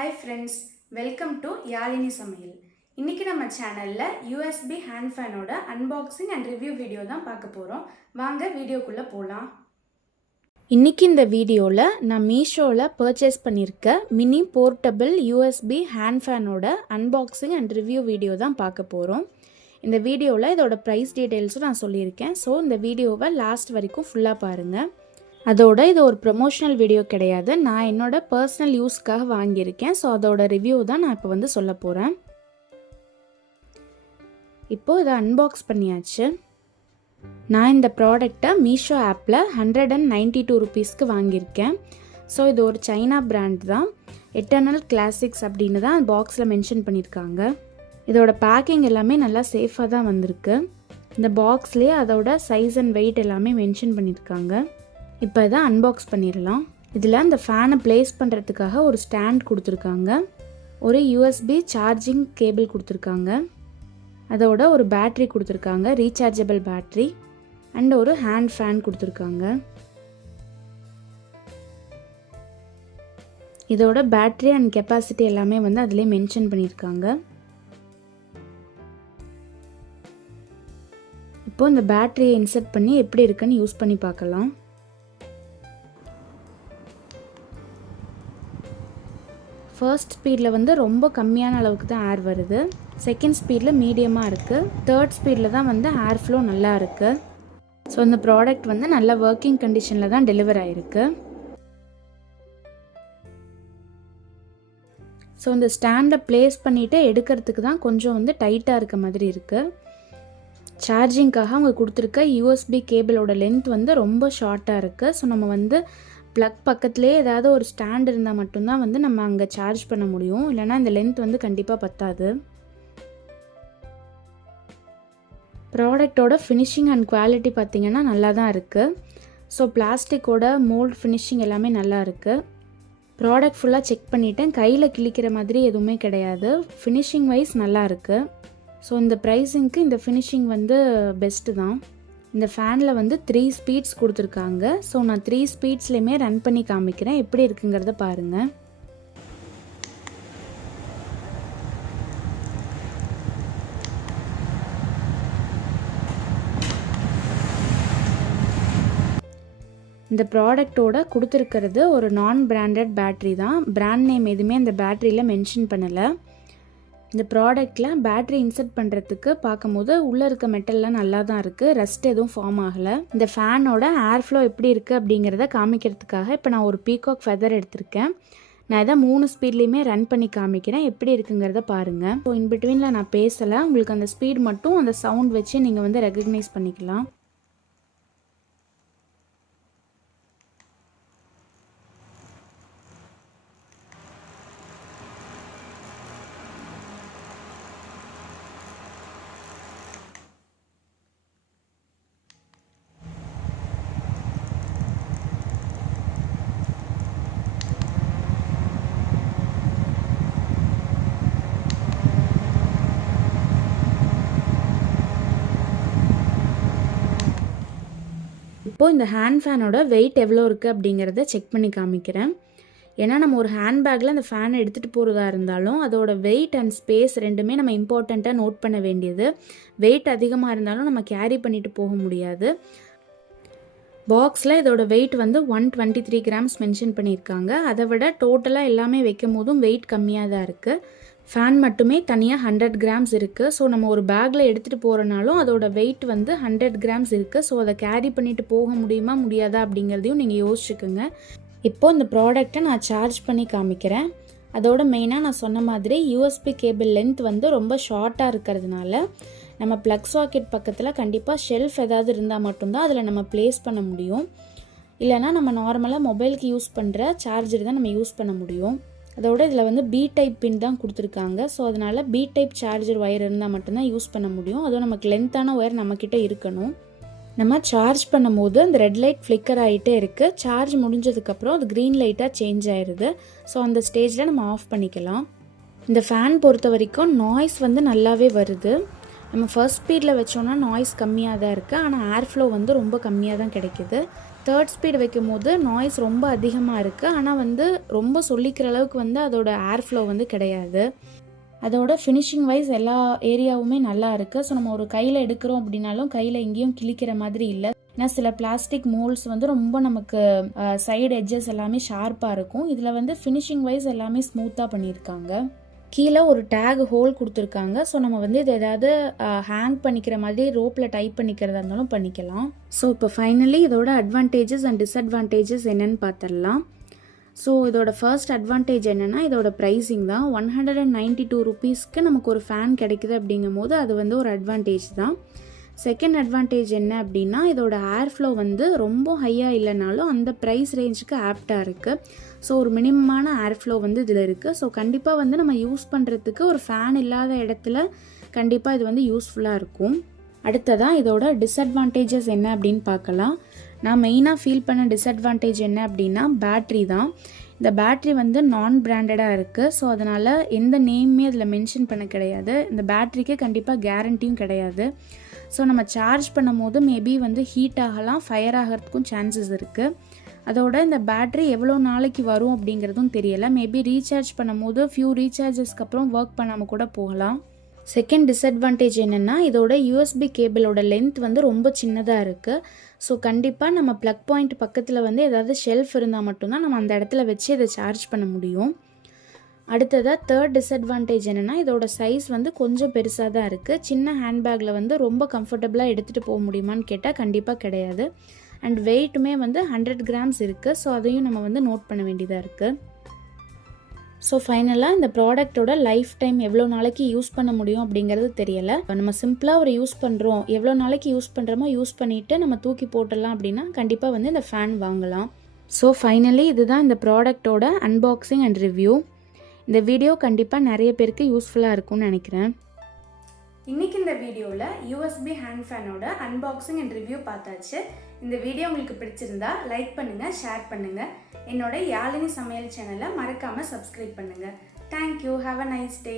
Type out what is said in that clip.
Hi friends, welcome to Yazhini Samayal. இன்றைக்கி நம்ம சேனலில் யூஎஸ்பி ஹேண்ட் ஃபேனோட அன்பாக்சிங் அண்ட் ரிவ்யூ வீடியோ தான் பார்க்க போகிறோம். வாங்க வீடியோக்குள்ளே போகலாம். இன்றைக்கி இந்த வீடியோவில் நான் மீஷோவில் பர்ச்சேஸ் பண்ணியிருக்க மினி போர்ட்டபிள் யூஎஸ்பி ஹேண்ட் ஃபேனோட அன்பாக்சிங் அண்ட் ரிவ்யூ வீடியோ தான் பார்க்க போகிறோம். இந்த வீடியோவில் இதோட ப்ரைஸ் டீட்டெயில்ஸும் நான் சொல்லியிருக்கேன். ஸோ இந்த வீடியோவை லாஸ்ட் வரைக்கும் ஃபுல்லாக பாருங்கள். அதோட இது ஒரு ப்ரமோஷனல் வீடியோ கிடையாது, நான் என்னோட பர்சனல் யூஸ்க்காக வாங்கியிருக்கேன். ஸோ அதோட ரிவ்யூ தான் நான் இப்போ சொல்ல போகிறேன். இப்போது இதை அன்பாக்ஸ் பண்ணியாச்சு. நான் இந்த ப்ராடக்டை மீஷோ ஆப்பில் 192 ருபீஸ்க்கு வாங்கியிருக்கேன். ஸோ இது ஒரு சைனா பிராண்ட் தான். எட்டர்னல் கிளாசிக்ஸ் அப்படின்னு தான் பாக்ஸில் மென்ஷன் பண்ணியிருக்காங்க. இதோட பேக்கிங் எல்லாமே நல்லா சேஃபாக தான் வந்திருக்கு. இந்த பாக்ஸ்லேயே அதோட சைஸ் அண்ட் வெயிட் எல்லாமே மென்ஷன் பண்ணியிருக்காங்க. இப்போ இதை அன்பாக்ஸ் பண்ணிடலாம். இதில் அந்த ஃபேனை ப்ளேஸ் பண்ணுறதுக்காக ஒரு ஸ்டாண்ட் கொடுத்துருக்காங்க, ஒரு யூஎஸ்பி சார்ஜிங் கேபிள் கொடுத்துருக்காங்க, அதோட ஒரு பேட்ரி கொடுத்துருக்காங்க, ரீசார்ஜபிள் பேட்ரி, அண்ட் ஒரு ஹேண்ட் ஃபேன் கொடுத்துருக்காங்க. இதோட பேட்ரி அண்ட் கெப்பாசிட்டி எல்லாமே அதிலே மென்ஷன் பண்ணியிருக்காங்க. இப்போது இந்த பேட்டரியை இன்சர்ட் பண்ணி எப்படி இருக்குன்னு யூஸ் பண்ணி பார்க்கலாம். ஃபர்ஸ்ட் ஸ்பீடில் ரொம்ப கம்மியான அளவுக்கு தான் ஏர் வருது. செகண்ட் ஸ்பீடில் மீடியமாக இருக்குது. தேர்ட் ஸ்பீடில் தான் ஏர் ஃப்ளோ நல்லா இருக்குது. ஸோ இந்த ப்ராடக்ட் நல்ல ஒர்க்கிங் கண்டிஷனில் தான் டெலிவர் ஆகிருக்கு. ஸோ இந்த ஸ்டாண்டை ப்ளேஸ் பண்ணிவிட்டு எடுக்கிறதுக்கு தான் கொஞ்சம் டைட்டாக இருக்க மாதிரி இருக்குது. சார்ஜிங்காக அவங்க கொடுத்துருக்க யூஎஸ்பி கேபிளோட லென்த் ரொம்ப ஷார்ட்டாக இருக்குது. ஸோ நம்ம ப்ளக் பக்கத்துலேயே ஏதாவது ஒரு ஸ்டாண்ட் இருந்தால் மட்டும்தான் நம்ம அங்கே சார்ஜ் பண்ண முடியும், இல்லைனா இந்த லென்த் கண்டிப்பாக பத்தாது. ப்ராடக்டோட ஃபினிஷிங் அண்ட் குவாலிட்டி பார்த்திங்கன்னா நல்லா தான் இருக்குது. ஸோ பிளாஸ்டிக்கோட மோல்ட் ஃபினிஷிங் எல்லாமே நல்லா இருக்குது. ப்ராடக்ட் ஃபுல்லாக செக் பண்ணிவிட்டேன், கையில் கிழிக்கிற மாதிரி எதுவுமே கிடையாது. ஃபினிஷிங் வைஸ் நல்லா இருக்குது. ஸோ இந்த ப்ரைஸிங்க்கு இந்த ஃபினிஷிங் பெஸ்ட்டு தான். இந்த ஃபேனில் 3 ஸ்பீட்ஸ் கொடுத்துருக்காங்க. ஸோ நான் 3 ஸ்பீட்ஸ்லையுமே ரன் பண்ணி காமிக்கிறேன், எப்படி இருக்குங்கிறத பாருங்கள். இந்த ப்ராடக்டோட கொடுத்துருக்கிறது ஒரு நான் பிராண்டட் பேட்ரி தான். பிராண்ட் நேம் எதுவுமே அந்த பேட்ரியில் மென்ஷன் பண்ணலை. இந்த ப்ராடக்டில் பேட்ரி இன்சர்ட் பண்ணுறதுக்கு பார்க்கும்போது உள்ளே இருக்க மெட்டல்லாம் நல்லா தான் இருக்குது, ரஸ்ட் எதுவும் ஃபார்ம் ஆகலை. இந்த ஃபேனோட ஏர் ஃப்ளோ எப்படி இருக்குது அப்படிங்கிறத காமிக்கிறதுக்காக இப்போ நான் ஒரு பீகாக் ஃபெதர் எடுத்திருக்கேன். நான் இதை 3 ஸ்பீட்லேயுமே ரன் பண்ணி காமிக்கிறேன், எப்படி இருக்குங்கிறத பாருங்கள். ஸோ இன்பிட்வீனில் நான் பேசலை, உங்களுக்கு அந்த ஸ்பீட் மட்டும் அந்த சவுண்ட் வச்சு நீங்கள் ரெகக்னைஸ் பண்ணிக்கலாம். இப்போது இந்த ஹேண்ட் ஃபேனோட வெயிட் எவ்வளோ இருக்குது அப்படிங்கிறத செக் பண்ணி காமிக்கிறேன். ஏன்னா நம்ம ஒரு ஹேண்ட் பேக்கில் அந்த ஃபேனை எடுத்துகிட்டு போகிறதா இருந்தாலும் அதோட வெயிட் அண்ட் ஸ்பேஸ் ரெண்டுமே நம்ம இம்பார்ட்டண்ட்டாக நோட் பண்ண வேண்டியது. வெயிட் அதிகமாக இருந்தாலும் நம்ம கேரி பண்ணிட்டு போக முடியாது. பாக்ஸில் இதோட வெயிட் 123 கிராம்ஸ் மென்ஷன் பண்ணியிருக்காங்க. அதை விட டோட்டலாக எல்லாமே வைக்கும் போதும் வெயிட் கம்மியாக தான் இருக்குது. ஃபேன் மட்டுமே தனியாக 100 கிராம்ஸ் இருக்குது. ஸோ நம்ம ஒரு பேக்கில் எடுத்துகிட்டு போகிறனாலும் அதோட வெயிட் 100 கிராம்ஸ் இருக்குது. ஸோ அதை கேரி பண்ணிவிட்டு போக முடியுமா முடியாதா அப்படிங்கிறதையும் நீங்கள் யோசிச்சுக்குங்க. இப்போது இந்த ப்ராடக்டை நான் சார்ஜ் பண்ணி காமிக்கிறேன். அதோட மெயினாக நான் சொன்ன மாதிரி யூஎஸ்பி கேபிள் லென்த் ரொம்ப ஷார்ட்டாக இருக்கிறதுனால நம்ம ப்ளக் சாக்கெட் பக்கத்தில் கண்டிப்பாக ஷெல்ஃப் ஏதாவது இருந்தால் மட்டும்தான் அதில் நம்ம ப்ளேஸ் பண்ண முடியும். இல்லைனா நம்ம நார்மலாக மொபைலுக்கு யூஸ் பண்ணுற சார்ஜர் தான் நம்ம யூஸ் பண்ண முடியும். அதோட இதில் பி டைப் பின் தான் கொடுத்துருக்காங்க. ஸோ அதனால் பி டைப் சார்ஜர் ஒயர் இருந்தால் மட்டும்தான் யூஸ் பண்ண முடியும். அதுவும் நமக்கு லென்த்தான ஒயர் நம்மக்கிட்ட இருக்கணும். நம்ம சார்ஜ் பண்ணும்போது அந்த ரெட் லைட் ஃப்ளிக்கர் ஆகிட்டே இருக்குது. சார்ஜ் முடிஞ்சதுக்கப்புறம் அது க்ரீன் லைட்டாக சேஞ்ச் ஆயிடுது. ஸோ அந்த ஸ்டேஜில் நம்ம ஆஃப் பண்ணிக்கலாம். இந்த ஃபேன் பொறுத்த வரைக்கும் நாய்ஸ் நல்லாவே வருது. நம்ம ஃபர்ஸ்ட் ஸ்பீடில் வச்சோன்னா நாய்ஸ் கம்மியாக தான் இருக்குது, ஆனால் ஏர் ஃப்ளோ ரொம்ப கம்மியாக தான் கிடைக்கிது. தேர்ட் ஸ்பீடு வைக்கும்போது நாய்ஸ் ரொம்ப அதிகமாக இருக்குது. ஆனால் வந்து ரொம்ப சொல்லிக்கிற அளவுக்கு வந்து அதோட ஏர் ஃப்ளோ வந்து கிடையாது. அதோட ஃபினிஷிங் வைஸ் எல்லா ஏரியாவுமே நல்லா இருக்குது. ஸோ நம்ம ஒரு கையில் எடுக்கிறோம் அப்படின்னாலும் கையில் எங்கேயும் கிழிக்கிற மாதிரி இல்லை. ஏன்னா சில பிளாஸ்டிக் மோல்ட்ஸ் வந்து ரொம்ப நமக்கு சைடு எட்ஜஸ் எல்லாமே ஷார்ப்பாக இருக்கும். இதில் வந்து ஃபினிஷிங் வைஸ் எல்லாமே ஸ்மூத்தாக பண்ணியிருக்காங்க. கீழே ஒரு டேக் ஹோல் கொடுத்துருக்காங்க. ஸோ நம்ம வந்து இது ஏதாவது ஹேங் பண்ணிக்கிற மாதிரி ரோப்பில் டைப் பண்ணிக்கிறதா இருந்தாலும் பண்ணிக்கலாம். ஸோ இப்போ ஃபைனலி இதோட அட்வான்டேஜஸ் அண்ட் டிஸ்அட்வான்டேஜஸ் என்னென்னு பார்த்துடலாம். ஸோ இதோட ஃபர்ஸ்ட் அட்வான்டேஜ் என்னென்னா இதோட ப்ரைஸிங் தான். 192 ருபீஸ்க்கு நமக்கு ஒரு ஃபேன் கிடைக்குது அப்படிங்கும் போது அது வந்து ஒரு அட்வான்டேஜ் தான். செகண்ட் அட்வான்டேஜ் என்ன அப்படின்னா இதோட ஏர் ஃப்ளோ வந்து ரொம்ப ஹையாக இல்லைனாலும் அந்த ப்ரைஸ் ரேஞ்சுக்கு ஆப்டாக இருக்குது. ஸோ ஒரு மினிமமான ஏர் ஃப்ளோ வந்து இதில் இருக்குது. ஸோ கண்டிப்பாக வந்து நம்ம யூஸ் பண்ணுறதுக்கு ஒரு ஃபேன் இல்லாத இடத்துல கண்டிப்பாக இது வந்து யூஸ்ஃபுல்லாக இருக்கும். அடுத்ததான் இதோட டிஸ்அட்வான்டேஜஸ் என்ன அப்படின்னு பார்க்கலாம். நான் மெயினாக ஃபீல் பண்ண டிஸ்அட்வான்டேஜ் என்ன அப்படின்னா பேட்ரி தான். இந்த பேட்ரி வந்து நான் பிராண்டடாக இருக்குது. ஸோ அதனால் எந்த நேமே அதில் மென்ஷன் பண்ண கிடையாது. இந்த பேட்ரிக்கு கண்டிப்பாக கேரண்டியும் கிடையாது. ஸோ நம்ம சார்ஜ் பண்ணும் போது மேபி வந்து ஹீட் ஆகலாம், ஃபயர் ஆகிறதுக்கும் சான்சஸ் இருக்குது. அதோட இந்த பேட்ரி எவ்வளோ நாளைக்கு வரும் அப்படிங்கிறதும் தெரியலை. மேபி ரீசார்ஜ் பண்ணும் போது ஃபியூ ரீசார்ஜஸ்க்கு அப்புறம் ஒர்க் பண்ணாமல் கூட போகலாம். செகண்ட் டிஸ்அட்வான்டேஜ் என்னென்னா இதோட யூஎஸ்பி கேபிளோட லென்த் வந்து ரொம்ப சின்னதாக இருக்குது. ஸோ கண்டிப்பாக நம்ம ப்ளக் பாயிண்ட் பக்கத்தில் வந்து ஏதாவது ஷெல்ஃப் இருந்தால் மட்டும்தான் நம்ம அந்த இடத்துல வச்சு இதை சார்ஜ் பண்ண முடியும். அடுத்ததாக தேர்ட் டிஸ்அட்வான்டேஜ் என்னென்னா இதோட சைஸ் வந்து கொஞ்சம் பெருசாக தான் இருக்குது. சின்ன ஹேண்ட்பேக்கில் வந்து ரொம்ப கம்ஃபர்டபுளாக எடுத்துகிட்டு போக முடியுமான்னு கேட்டால் கண்டிப்பாக கிடையாது. அண்ட் வெயிட்டுமே வந்து 100 கிராம்ஸ் இருக்குது. ஸோ அதையும் நம்ம வந்து நோட் பண்ண வேண்டியதாக இருக்குது. ஸோ ஃபைனலாக இந்த ப்ராடக்ட்டோட லைஃப் டைம் எவ்வளோ நாளைக்கு யூஸ் பண்ண முடியும் அப்படிங்கிறது தெரியலை. நம்ம சிம்பிளாக ஒரு யூஸ் பண்ணுறோம், எவ்வளோ நாளைக்கு யூஸ் பண்ணுறோமோ யூஸ் பண்ணிவிட்டு நம்ம தூக்கி போட்டுடலாம் அப்படின்னா கண்டிப்பாக வந்து இந்த ஃபேன் வாங்கலாம். ஸோ ஃபைனலி இதுதான் இந்த ப்ராடக்ட்டோட அன்பாக்சிங் அண்ட் ரிவ்யூ. இந்த வீடியோ கண்டிப்பாக நிறைய பேருக்கு யூஸ்ஃபுல்லாக இருக்கும்னு நினைக்கிறேன். இன்றைக்கி இந்த வீடியோவில் யூஎஸ்பி ஹேண்ட் ஃபேனோட அன்பாக்சிங் அண்ட் ரிவ்யூ பார்த்தாச்சு. இந்த வீடியோ உங்களுக்கு பிடிச்சிருந்தா லைக் பண்ணுங்கள், ஷேர் பண்ணுங்கள். என்னோட யாழினி சமையல் சேனலை மறக்காமல் சப்ஸ்கிரைப் பண்ணுங்கள். Thank you. Have a nice day.